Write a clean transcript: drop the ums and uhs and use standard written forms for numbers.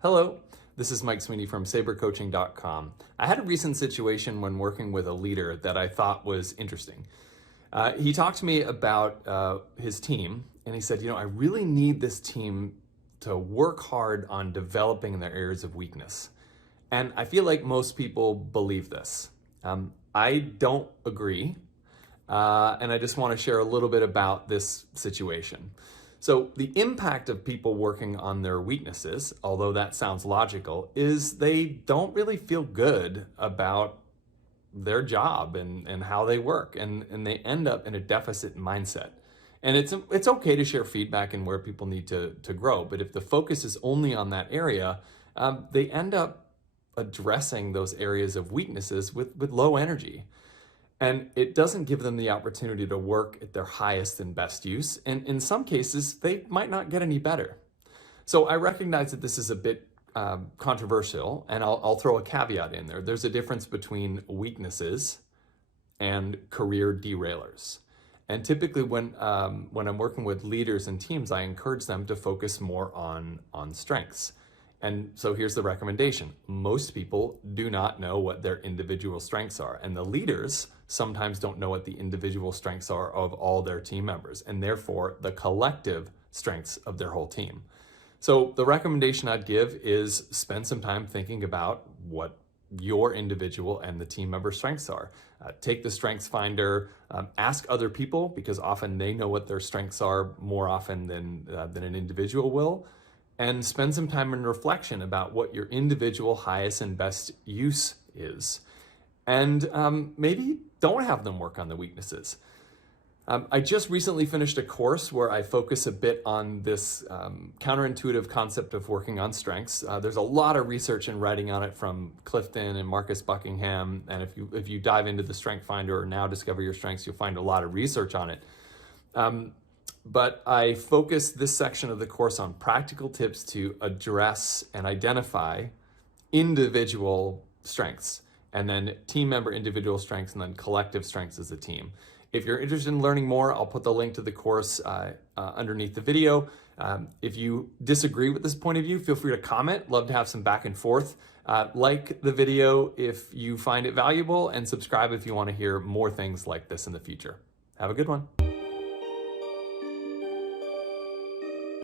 Hello, this is Mike Sweeney from sabercoaching.com. I had a recent situation when working with a leader that I thought was interesting. He talked to me about his team, and he said, I really need this team to work hard on developing their areas of weakness. And I feel like most people believe this. I don't agree, and I just want to share a little bit about this situation. So the impact of people working on their weaknesses, although that sounds logical, is they don't really feel good about their job and how they work, and they end up in a deficit mindset. And it's okay to share feedback and where people need to grow, but if the focus is only on that area, they end up addressing those areas of weaknesses with low energy. And it doesn't give them the opportunity to work at their highest and best use. And in some cases, they might not get any better. So I recognize that this is a bit controversial, and I'll throw a caveat in there. There's a difference between weaknesses and career derailers. And typically when I'm working with leaders and teams, I encourage them to focus more on strengths. And so here's the recommendation. Most people do not know what their individual strengths are, and the leaders sometimes don't know what the individual strengths are of all their team members, and therefore the collective strengths of their whole team. So the recommendation I'd give is spend some time thinking about what your individual and the team member strengths are. Take the Strengths Finder, ask other people, because often they know what their strengths are more often than an individual will. And spend some time in reflection about what your individual highest and best use is. And maybe don't have them work on the weaknesses. I just recently finished a course where I focus a bit on this counterintuitive concept of working on strengths. There's a lot of research and writing on it from Clifton and Marcus Buckingham. And if you dive into the Strength Finder or Now Discover Your Strengths, you'll find a lot of research on it. But I focus this section of the course on practical tips to address and identify individual strengths, and then team member individual strengths, and then collective strengths as a team. If you're interested in learning more, I'll put the link to the course underneath the video. If you disagree with this point of view, feel free to comment. Love to have some back and forth. Like the video if you find it valuable, and subscribe if you want to hear more things like this in the future. Have a good one.